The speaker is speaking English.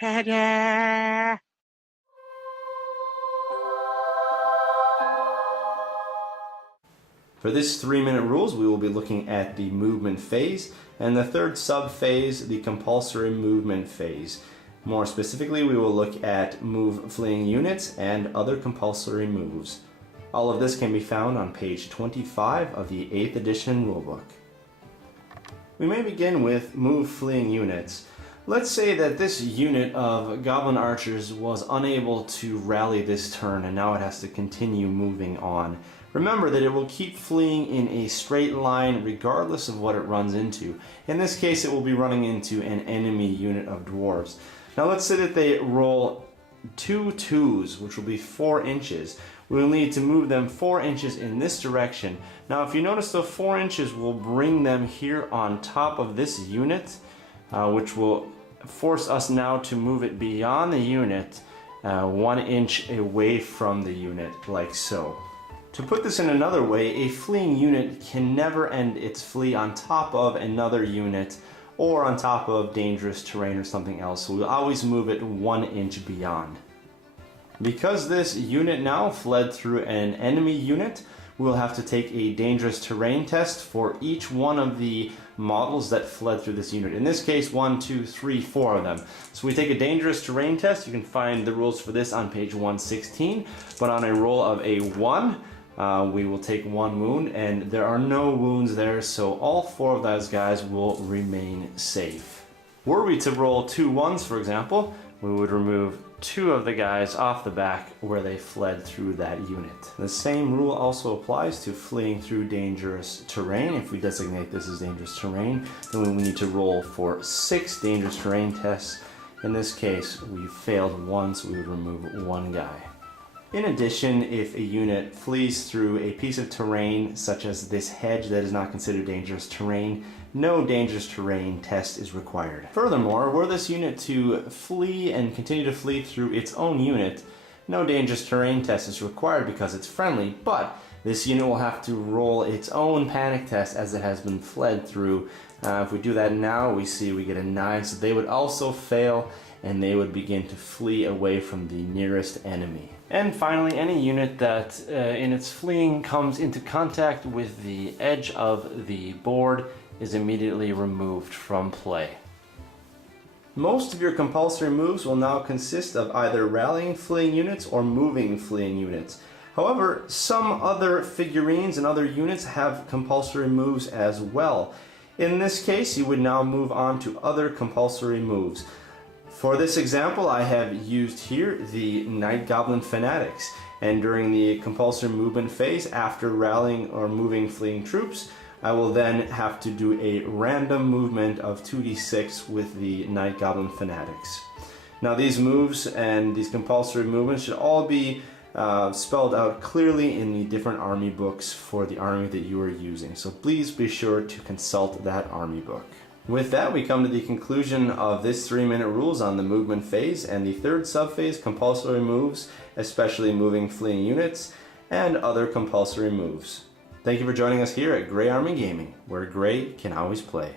Cheide. For this 3-minute rules, we will be looking at the movement phase, and the third sub-phase, the compulsory movement phase. More specifically, we will look at move fleeing units and other compulsory moves. All of this can be found on page 25 of the 8th edition rulebook. We may begin with move fleeing units. Let's say that this unit of goblin archers was unable to rally this turn and now it has to continue moving on. Remember that it will keep fleeing in a straight line regardless of what it runs into. In this case, it will be running into an enemy unit of dwarves. Now let's say that they roll 2 2s, which will be 4 inches. We'll need to move them 4 inches in this direction. Now if you notice, the 4 inches will bring them here on top of this unit, which will force us now to move it beyond the unit 1 inch away from the unit, like so. To put this in another way, a fleeing unit can never end its flee on top of another unit or on top of dangerous terrain or something else, so we'll always move it 1 inch beyond. Because this unit now fled through an enemy unit, we'll have to take a dangerous terrain test for each one of the models that fled through this unit. In this case, 1, 2, 3, 4 of them. So we take a dangerous terrain test. You can find the rules for this on page 116, but on a roll of a 1, we will take 1 wound, and there are no wounds there, so all 4 of those guys will remain safe. Were we to roll 2 1s, for example, we would remove 2 of the guys off the back where they fled through that unit. The same rule also applies to fleeing through dangerous terrain. If we designate this as dangerous terrain, then we need to roll for 6 dangerous terrain tests. In this case, we failed 1, so we would remove 1 guy. In addition, if a unit flees through a piece of terrain such as this hedge that is not considered dangerous terrain, no dangerous terrain test is required. Furthermore, were this unit to flee and continue to flee through its own unit, no dangerous terrain test is required because it's friendly, but this unit will have to roll its own panic test as it has been fled through. If we do that now, we see we get a 9, so they would also fail and they would begin to flee away from the nearest enemy. And finally, any unit that in its fleeing comes into contact with the edge of the board is immediately removed from play. Most of your compulsory moves will now consist of either rallying fleeing units or moving fleeing units. However, some other figurines and other units have compulsory moves as well. In this case, you would now move on to other compulsory moves. For this example, I have used here the Night Goblin Fanatics, and during the compulsory movement phase, after rallying or moving fleeing troops, I will then have to do a random movement of 2d6 with the Night Goblin Fanatics. Now these moves and these compulsory movements should all be spelled out clearly in the different army books for the army that you are using, so please be sure to consult that army book. With that, we come to the conclusion of this 3-minute rules on the movement phase and the third subphase, compulsory moves, especially moving fleeing units, and other compulsory moves. Thank you for joining us here at Grey Army Gaming, where Grey can always play.